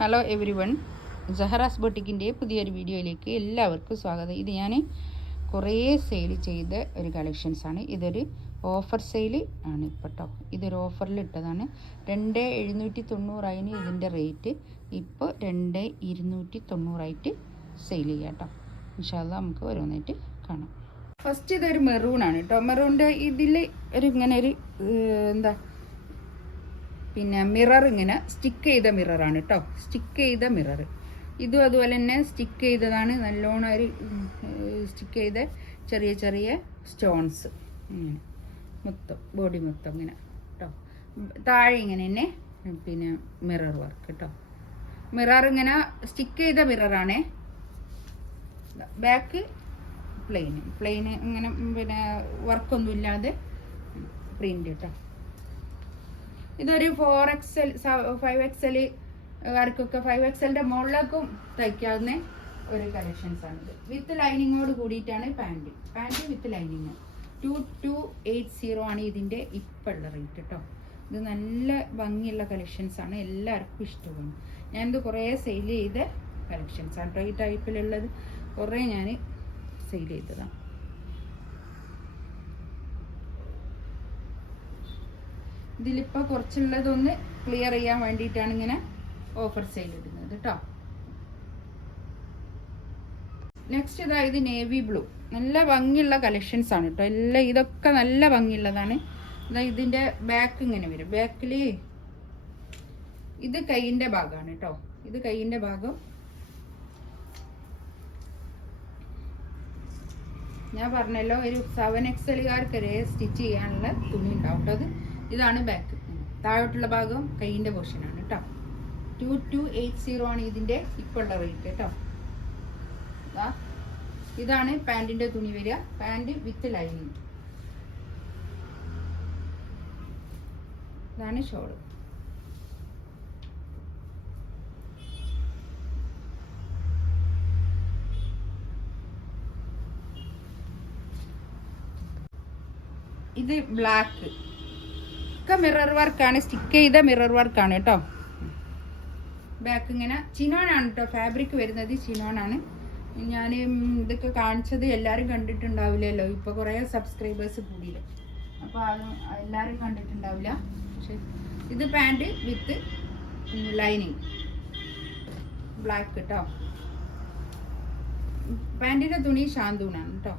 Hello every one, സഹറാസ് ബൊട്ടിക്കിൻ്റെ പുതിയൊരു വീഡിയോയിലേക്ക് എല്ലാവർക്കും സ്വാഗതം. ഇത് ഞാൻ കുറേ സെയിൽ ചെയ്ത ഒരു കളക്ഷൻസാണ്. ഇതൊരു ഓഫർ സെയിൽ ആണ് ഇപ്പോൾ കേട്ടോ. ഇതൊരു ഓഫറിൽ ഇട്ടതാണ്. 2790 ഇതിൻ്റെ റേറ്റ്. ഇപ്പോൾ 2290 സെയിൽ ചെയ്യാം കേട്ടോ. ഇൻഷാ അല്ലാഹ് നമുക്ക് ഓരോന്നായിട്ട് കാണാം. ഫസ്റ്റ് ഇതൊരു മെറൂണാണ് കേട്ടോ. മെറൂണിൻ്റെ ഇതിൽ ഒരു ഇങ്ങനെ ഒരു എന്താ പിന്നെ മിറർ ഇങ്ങനെ സ്റ്റിക്ക് ചെയ്ത മിററാണ് കേട്ടോ. സ്റ്റിക്ക് ചെയ്ത മിറർ ഇതും അതുപോലെ തന്നെ സ്റ്റിക്ക് ചെയ്തതാണ്. നല്ലോണം ഒരു സ്റ്റിക്ക് ചെയ്ത ചെറിയ ചെറിയ സ്റ്റോൺസ് ഇങ്ങനെ മൊത്തം ബോഡി മൊത്തം ഇങ്ങനെ കേട്ടോ. താഴെ ഇങ്ങനെ തന്നെ പിന്നെ മിറർ വർക്ക് കേട്ടോ. മിറർ ഇങ്ങനെ സ്റ്റിക്ക് ചെയ്ത മിററാണേ. ബാക്ക് പ്ലെയിന് ഇങ്ങനെ പിന്നെ വർക്കൊന്നും ഇല്ലാതെ പ്രിന്റ് കേട്ടോ. ഇതൊരു 4XL 5XL കാർക്കൊക്കെ 5XLൻ്റെ മുകളിലേക്കും തയ്ക്കാവുന്ന ഒരു കളക്ഷൻസാണിത്. വിത്ത് ലൈനിങ്ങോട് കൂടിയിട്ടാണ് പാൻറ് വിത്ത് ലൈനിങ്. 2280 ആണ് ഇതിൻ്റെ ഇപ്പോഴുള്ള റേറ്റ് കേട്ടോ. ഇത് നല്ല ഭംഗിയുള്ള കളക്ഷൻസാണ്, എല്ലാവർക്കും ഇഷ്ടമാണ്. ഞാനിത് കുറേ സെയിൽ ചെയ്ത കളക്ഷൻസാണ് കേട്ടോ. ഈ ടൈപ്പിലുള്ളത് കുറേ ഞാൻ സെയിൽ ചെയ്തതാണ്. ഇതിലിപ്പോൾ കുറച്ചുള്ളതൊന്ന് ക്ലിയർ ചെയ്യാൻ വേണ്ടിയിട്ടാണ് ഇങ്ങനെ ഓഫർ സെയിൽ ഇടുന്നത് കേട്ടോ. നെക്സ്റ്റ് ഇത് നേവി ബ്ലൂ. നല്ല ഭംഗിയുള്ള കളക്ഷൻസ് ആണ് കേട്ടോ. എല്ലാം ഇതൊക്കെ നല്ല ഭംഗിയുള്ളതാണ്. ഇതിൻ്റെ ബാക്ക് ഇങ്ങനെ വരും. ബാക്കിൽ ഇത് കൈയിൻ്റെ ഭാഗമാണ് കേട്ടോ. ഇത് കൈയിൻ്റെ ഭാഗം. ഞാൻ പറഞ്ഞല്ലോ ഒരു 7XLകാർക്ക് വരെ സ്റ്റിച്ച് ചെയ്യാനുള്ള തുണി ഉണ്ടാവും കേട്ടോ. ഇതാണ് ബാക്ക്. താഴോട്ടുള്ള ഭാഗം കൈയിൻ്റെ പോർഷനാണ് കേട്ടോ. 2280 ആണ് ഇതിൻ്റെ ഇപ്പോൾ ഉള്ള റേറ്റ് കേട്ടോ. ഇതാണ് പാൻറ്റിൻ്റെ തുണി വരിക. Pant with lining. ഇതാണ് ഷോള്. ഇത് ബ്ലാക്ക് ഒക്കെ മിറർ വർക്കാണ്. സ്റ്റിക്ക് ചെയ്ത മിറർ വർക്കാണ് കേട്ടോ. ബാക്ക് ഇങ്ങനെ ചിനോനാണ് കേട്ടോ. ഫാബ്രിക് വരുന്നത് ചിനോനാണ്. ഞാൻ ഇതൊക്കെ കാണിച്ചത് എല്ലാവരും കണ്ടിട്ടുണ്ടാവില്ലല്ലോ. ഇപ്പോൾ കുറേ സബ്സ്ക്രൈബേഴ്സ് കൂടിയില്ല, അപ്പോൾ അത് എല്ലാവരും കണ്ടിട്ടുണ്ടാവില്ല. പക്ഷെ ഇത് പാൻറ് വിത്ത് ലൈനിങ് ബ്ലാക്ക് കേട്ടോ. പാൻറ്റിൻ്റെ തുണി ഷാന്തൂണാണ് കേട്ടോ.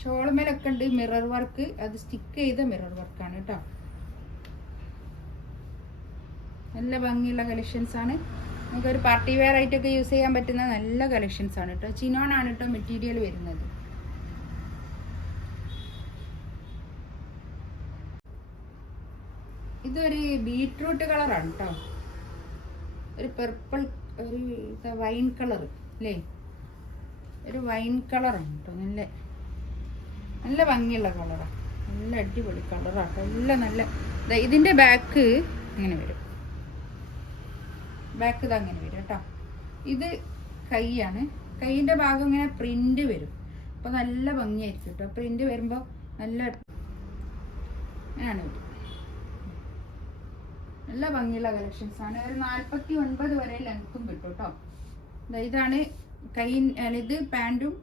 ഷോൾമേലൊക്കെ ഉണ്ട് മിറർ വർക്ക്. അത് സ്റ്റിക്ക് ചെയ്ത മിറർ വർക്കാണ് കേട്ടോ. നല്ല ഭംഗിയുള്ള കളക്ഷൻസ് ആണ്. നമുക്കൊരു പാർട്ടി വെയർ ആയിട്ടൊക്കെ യൂസ് ചെയ്യാൻ പറ്റുന്ന നല്ല കളക്ഷൻസ് ആണ് കേട്ടോ. ചിനോണാണ് കേട്ടോ മെറ്റീരിയൽ വരുന്നത്. ഇതൊരു ബീട്രൂട്ട് കളറാണ് കേട്ടോ. ഒരു പെർപ്പിൾ, ഒരു വൈൻ കളർ അല്ലേ. ഒരു വൈൻ കളറാണ് കേട്ടോ. നല്ല ഭംഗിയുള്ള കളറാണ്. നല്ല അടിപൊളി കളറാട്ടോ. എല്ലാം നല്ല. ഇതിൻ്റെ ബാക്ക് ഇങ്ങനെ വരും. ബാക്ക് ഇത് അങ്ങനെ വരും കേട്ടോ. ഇത് കൈയാണ്. കൈയിൻ്റെ ഭാഗം ഇങ്ങനെ പ്രിന്റ് വരും. അപ്പോൾ നല്ല ഭംഗിയായിരിക്കും കേട്ടോ. പ്രിന്റ് വരുമ്പോൾ നല്ല ആണ് വരും. നല്ല ഭംഗിയുള്ള കളക്ഷൻസ് ആണ്. ഒരു 49 വരെ ലെങ്ത്തും കിട്ടും കേട്ടോ. ഇതാണ് കൈ. ഇത് പാൻറ്റും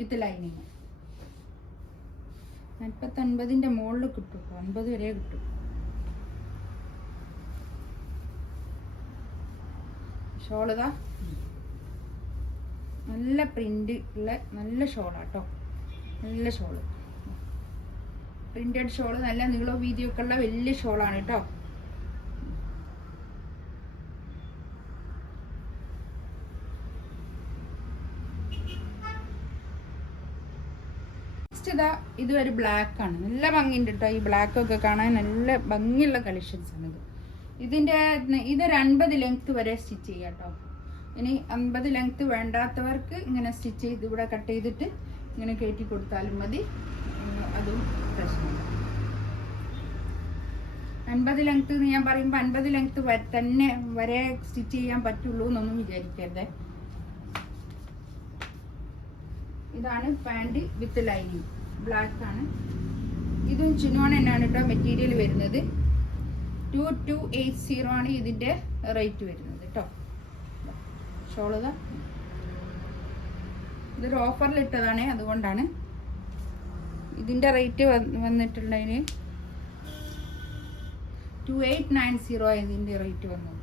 വിത്ത് ലൈനിങ്. 49ൻ്റെ മുകളിൽ കിട്ടും. 50 വരെ കിട്ടും. ഷോളിതാ നല്ല പ്രിന്റ് ഉള്ള നല്ല ഷോളാട്ടോ. നല്ല ഷോള്, പ്രിന്റഡ് ഷോള്. നല്ല നീളവും വീതിയൊക്കെ ഉള്ള വലിയ ഷോളാണ് കേട്ടോ. ഇത് ഒരു ബ്ലാക്ക് ആണ്. നല്ല ഭംഗിയുണ്ട് കേട്ടോ. ഈ ബ്ലാക്ക് ഒക്കെ കാണാൻ നല്ല ഭംഗിയുള്ള കളക്ഷൻസ് ആണ് ഇത്. ഇതൊരു 50 ലെങ്ത് വരെ സ്റ്റിച്ച് ചെയ്യാം കേട്ടോ. ഇനി 50 ലെങ്ത് വേണ്ടാത്തവർക്ക് ഇങ്ങനെ സ്റ്റിച്ച് ചെയ്ത് ഇവിടെ കട്ട് ചെയ്തിട്ട് ഇങ്ങനെ കയറ്റി കൊടുത്താലും മതി. അതും പ്രശ്നമില്ല. 50 ലെങ്ത് എന്ന് ഞാൻ പറയുമ്പോൾ 50 ലെങ്ത് തന്നെ വരെ സ്റ്റിച്ച് ചെയ്യാൻ പറ്റുള്ളൂ എന്നൊന്നും വിചാരിക്കരുത്. ഇതാണ് പാൻറ് വിത്ത് ലൈനിങ്. ബ്ലാക്ക് ആണ്. ഇതും ചിനോൺ തന്നെയാണ് കേട്ടോ മെറ്റീരിയൽ വരുന്നത്. 2280 ആണ് ഇതിൻ്റെ റേറ്റ് വരുന്നത് കേട്ടോ. ഷോൾ ഇതൊരു ഓഫറിൽ ഇട്ടതാണ്, അതുകൊണ്ടാണ് ഇതിൻ്റെ റേറ്റ് വന്നിട്ടുള്ളതിന് 2890 ഇതിൻ്റെ റേറ്റ് വന്നത്.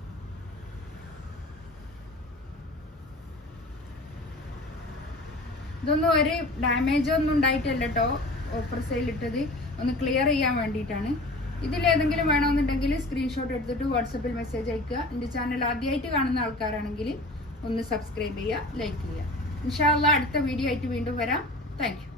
ഇതൊന്നും ഒരു ഡാമേജ് ഒന്നും ഉണ്ടായിട്ടല്ല കേട്ടോ ഓഫർ സെയിൽ ഇട്ടത്, ഒന്ന് ക്ലിയർ ചെയ്യാൻ വേണ്ടിയിട്ടാണ്. ഇതിലേതെങ്കിലും വേണമെന്നുണ്ടെങ്കിൽ സ്ക്രീൻഷോട്ട് എടുത്തിട്ട് വാട്സപ്പിൽ മെസ്സേജ് അയക്കുക. എൻ്റെ ചാനൽ ആദ്യമായിട്ട് കാണുന്ന ആൾക്കാരാണെങ്കിൽ ഒന്ന് സബ്സ്ക്രൈബ് ചെയ്യുക, ലൈക്ക് ചെയ്യുക. ഇൻഷാ അല്ലാഹ് അടുത്ത വീഡിയോ ആയിട്ട് വീണ്ടും വരാം. Thank you.